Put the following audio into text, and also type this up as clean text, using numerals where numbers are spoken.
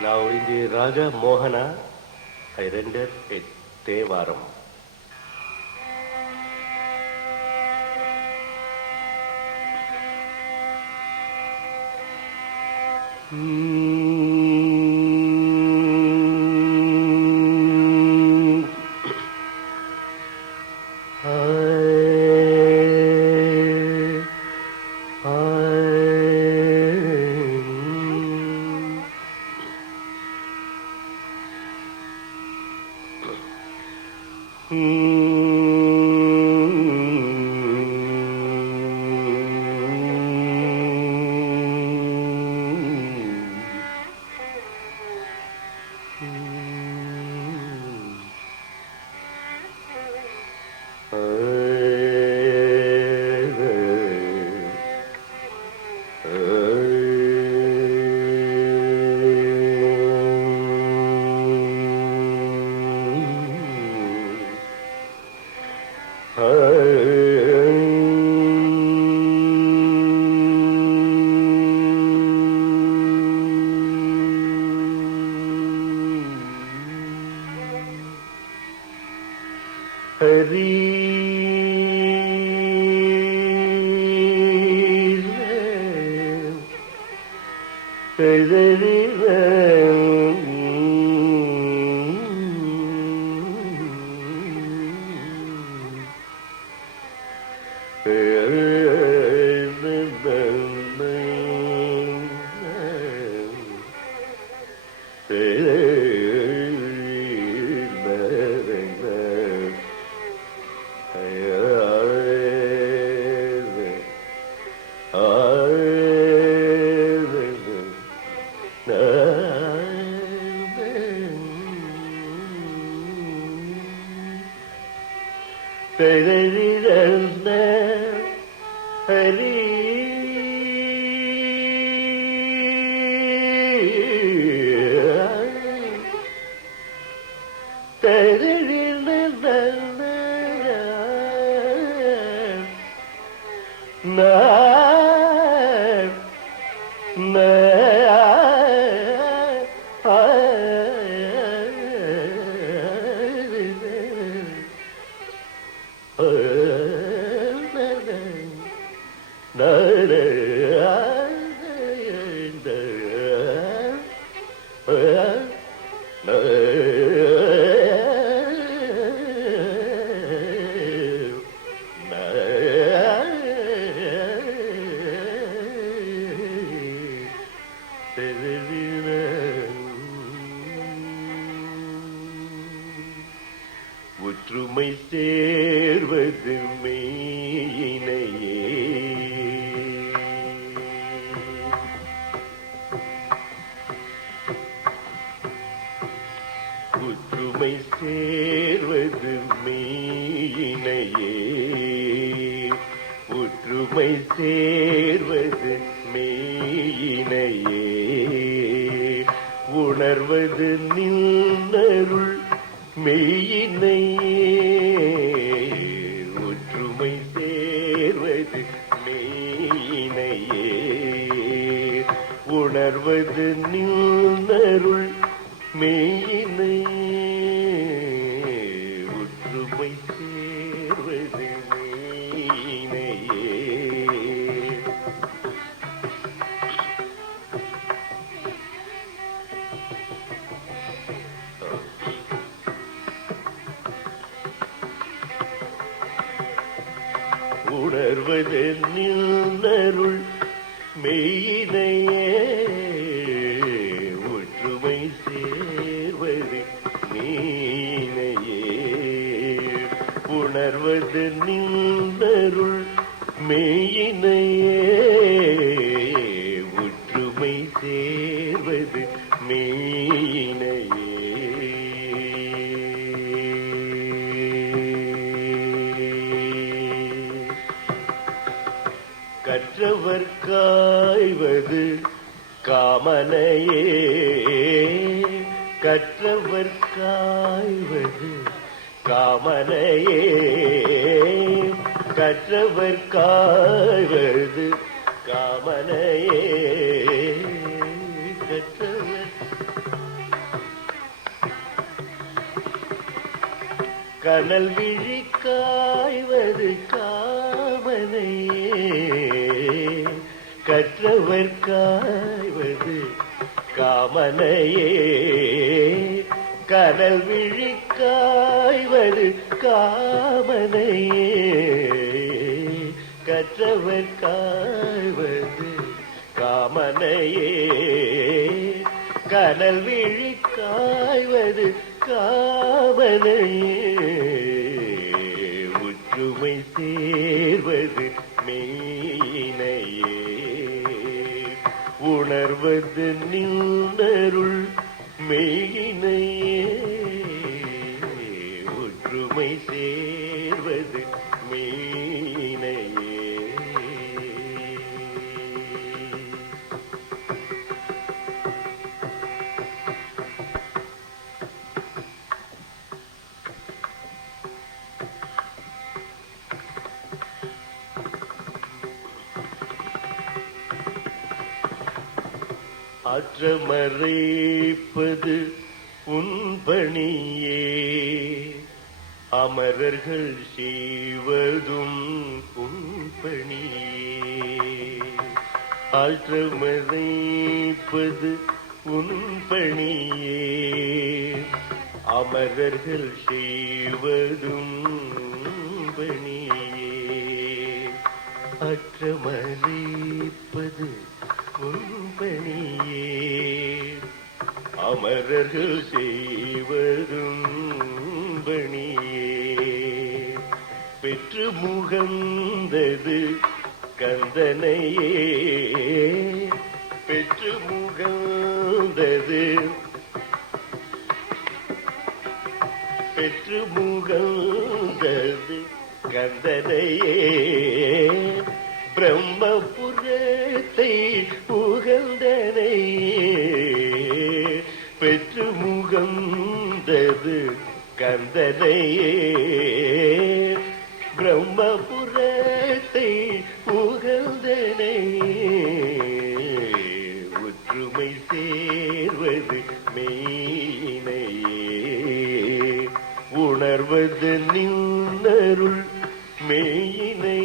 Now in the Raja Mohana, I render a Tevaram. ஒற்றுமை சேர்வது மெய்யினையே ஒற்றுமை சேர்வது மெய்யினையே ஒற்றுமை சேர்வது மெய்யினையே உணர்வது நின்னருள் மெய்யினையே ஒற்றுமை சேர்வது மெய்யினையே உணர்வது நின்னருள் மெய்யினையே ஒற்றுமை சேர்வது மெய்யினையே உணர்வது நின்னருள் மெய்யினையே ஒற்றுமை சேர்வது மெய்யினையே உணர்வது நின்னருள் மெய்யினையே ஒற்றுமை சேர்வது மெய்யினையே கற்றவர் காய்வது காமனையே கற்றவர் காய்வது காமனையே கற்றவர் காய்வது காமனையே கற்றவர் கனல் விழி காய்வது காமனையே கற்றவர் காய்வது காமனையே கனல் விழி காய்வது காமனையே கற்றவர் காய்வது காமனையே கனல் விழி காய்வது காமனையே உற்றுமை சேர்வது மெய்னையே உணர்வது நின்னருள் மெய்னையே ஒற்றுமை சேர்வது மெய்னையே அற்றமறைப்பது உன்பணியே அமரர்கள் செய்வதும் உன்பணியே அற்றமறைப்பது உன்பணியே அமரர்கள் செய்வதும் உன்பணியே அற்றமறைப்பது உன்பணியே அமரர்கள் செய்வதும் பணியே பெற்று முகந்தது கந்தனையே பெற்று முகந்தது பெற்று முகந்தது கந்தனையே பிரம்மபுரத்தை புகழ்ந்தனையே பெற்று முகந்தது கந்தனையே பிரம்மபுரத்தை புகழ்ந்தனையே ஒற்றுமை சேர்வது மெய்னையே உணர்வது நின்னருள் மெய்யினை